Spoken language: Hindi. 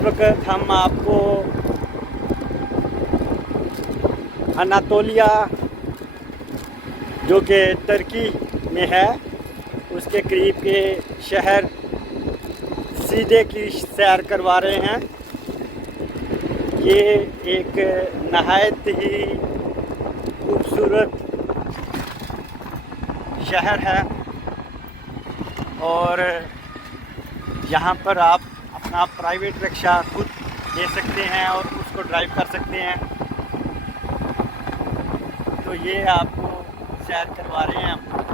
इस वक्त हम आपको अनातोलिया जो कि तुर्की में है उसके करीब के शहर सीदे की सैर करवा रहे हैं। ये एक नहायत ही खूबसूरत शहर है और यहाँ पर आप अपना प्राइवेट रिक्शा खुद ले सकते हैं और उसको ड्राइव कर सकते हैं। तो ये आपको सैर करवा रहे हैं हम।